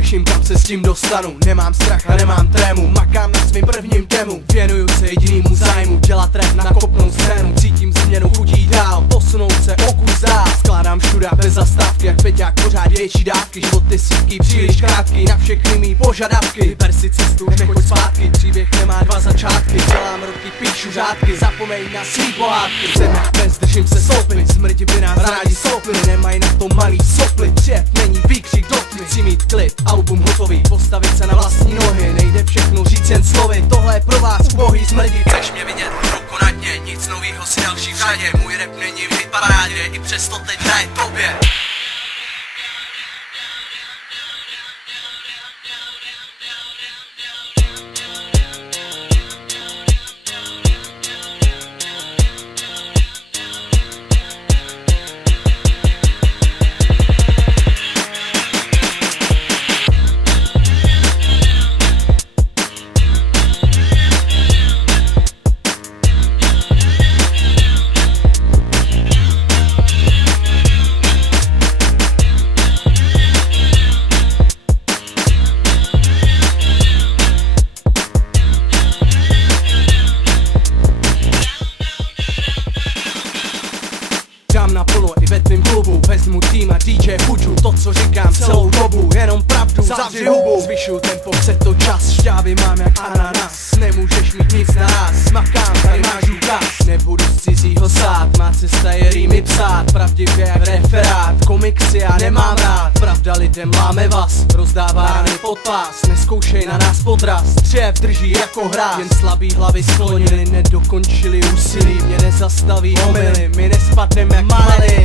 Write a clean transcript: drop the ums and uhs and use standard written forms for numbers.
řeším, kam se s tím dostanu. Nemám strach a nemám trému, makám na svým prvním demu. Věnuju se jedinému zájmu, dělat rap na kopnou scénu. Cítím změnu, chutí dál, posunout se o kus dál. Skládám šuda bez zastávky, jak peťák pořád větší dávky. Život je sypký, příliš krátký, na všechny mý požadavky. Vyber si cestu, nechoď zpátky, příběh nemá dva začátky. Dělám roky, píšu řádky, zapomeň na svý pohádky. Jsem jak pes, držím se soply, smrti by nás rádi soply. Nemají na to malý soply, třep není výkřik do tmy. Chci mít klid, album hotový, postavit se na vlastní nohy. Nejde všechno říct jen slovy, tohle je pro vás ubohý smrdi. Chceš mě vidět, ruku na dně, nic novýho si další v řadě. Můj rap není v hitparádě, i přesto teď hraje tobě. Dám naplno i ve tvým klubu, vezmu tým a DJ Fuču. To co říkám celou dobu, jenom pravdu, zavři hubu. Zvyšuju tempo, před to čas, šťávy mám jak ananas. Nemůžeš mít nic naraz, makám, tady máš důkaz. Nebudu z cizího sát, má cesta je rýmy psát. Pravdivě jak referát, komiksy já nemám rád. Pravda lidem láme vás, rozdává rány pod pás. Neskoušej na nás podraz, dřev drží jako hráz. Jen slabý hlavy sklonili, nedokončili úsilí. Mě nezastaví omily, my nespadneme jak malý.